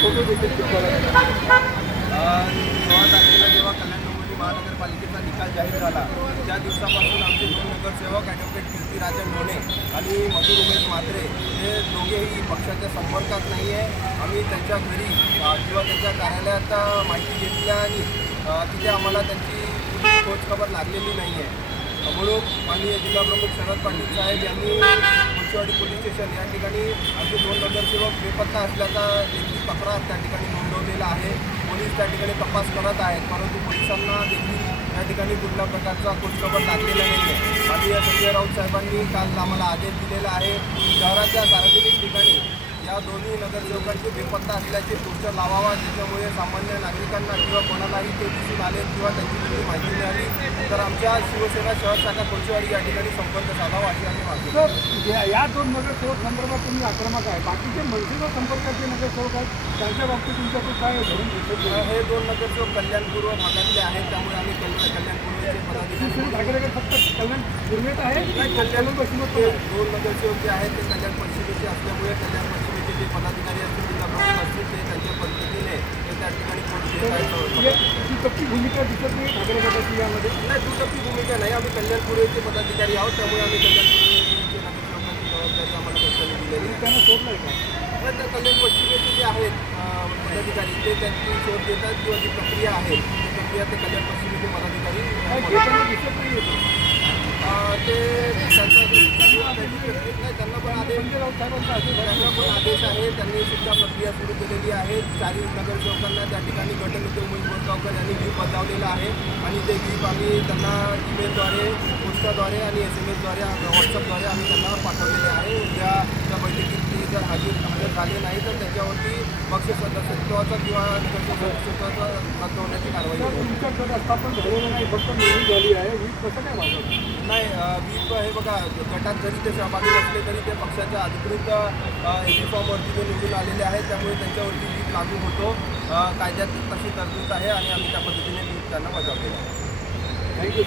Photo देखील चित्रपटात 16 तारखेला जेव्हा कल्याण डोंबिवली महानगरपालिकेचा निकाल जाहीर झाला त्या दिवसापासून आमचे 2 नगरसेवक ॲडव्होकेट कीर्तिराजन ढोणे आणि मधुर उमेश म्हात्रे हे दोघेही पक्षाच्या संपर्कात नाही आहे. आम्ही त्यांच्या घरी किंवा त्यांच्या कार्यालयात माहिती घेतल्या आणि तिथे आम्हाला त्यांची खोजखबर लागलेली नाही आहे. म्हणून माननीय जिल्हाप्रमुख शरद पाटील साहेब यांनी कोचवाडी पोलीस स्टेशन या ठिकाणी आमचे 2 नगरसेवक बेपत्ता असल्याचा लेखी तक्रार त्या ठिकाणी नोंदवलेला आहे. पोलीस त्या ठिकाणी तपास करत आहेत, परंतु पोलिसांना देखील त्या ठिकाणी कुठल्या प्रकारचा खोजखबर लागलेला नाही आहे. माननीय संजय राऊत साहेबांनी काल आम्हाला आदेश दिलेला आहे शहराच्या सार्वजनिक ठिकाणी या दोन्ही नगरसेवकांचे बेपत्ता असल्याचे पोस्टर लावावा, ज्याच्यामुळे सामान्य नागरिकांना किंवा कोणालाही ते दिसून आले किंवा त्यांची कुठली माहिती मिळाली तर आमच्या शिवसेना शहर शाखा कोचवाडी या ठिकाणी संपर्क साधावा अशी आम्ही मागणी करतो. या 2 नगरसेवक संदर्भात तुम्ही आक्रमक आहे. बाकीचे मनसेच्या संपर्काचे नगरसेवक आहेत त्यांच्या बाबतीत तुमच्याकडे काय धरून घेतलं? हे 2 नगरसेवक कल्याणपूर्व भागातले आहेत, त्यामुळे आम्ही कल्याणपूर्वचे पदाधिकारी ठाकरेकडे फक्त कल्याण पूर्वेत आहे कल्याण पश्चिमेत 2 नगरसेवक जे आहेत ते कल्याण पश्चिमेचे असल्यामुळे कल्याण पश्चिमेचे जे पदाधिकारी असतील जिल्हाप्रमुख असतील ते त्यांच्या पद्धतीने ते त्या ठिकाणी पोहोचले आहेत. ही कपटी भूमिका दिसत नाही ठाकरे गटाची यामध्ये? नाही, दुटप्पी भूमिका नाही. आम्ही कल्याणपूर्वेचे पदाधिकारी आहोत, त्यामुळे आम्ही कल्याणपूर्वेचे नगरसेवकांची जबाबदारी आम्हाला पक्षाने दिलेली आहे. त्यांना सोडलं आहे का? तर कल्याण पश्चिमेचे जे आहेत पदाधिकारी ते त्यांची शोध देतात किंवा जी प्रक्रिया आहे ती प्रक्रिया ते कल्याण पश्चिमेचे पदाधिकारी घेताना दिसत नाही होतं. ते त्यांना पण आदेश त्यांना पण आदेश आहे. त्यांनी सुद्धा प्रक्रिया सुरू केलेली आहे. 4 नगरसेवकांना त्या ठिकाणी गटनेते उमेश बोरगावकर यांनी व्हीप बजावलेला आहे आणि ते व्हीप आम्ही त्यांना ईमेलद्वारे, पोस्टाद्वारे आणि SMS द्वारे, व्हॉट्सअपद्वारे आम्ही त्यांना पाठवलेले आहे. उद्या त्या बैठकीत ते जर हजर झाले नाही तर त्याच्यावरती पक्ष सदस्यत्वाचा किंवा सदस्यत्वाचा रद्द होण्याची कारवाई होईल. तुमच्याकडे स्थापन झालेलं नाही, फक्त निवडून झाली आहे. ही कसं काय वाजवतं? नाही, व्हीप हे बघा, गटात जरी ते सहभागी नसले तरी ते पक्षाच्या अधिकृत फॉर्मवरती ते निवडून आलेले आहेत, त्यामुळे त्यांच्यावरती व्हीप लागू होतो. कायद्यात तशी तरतूद आहे आणि आम्ही त्या पद्धतीने व्हीप त्यांना बजावलेला आहे. थँक्यू.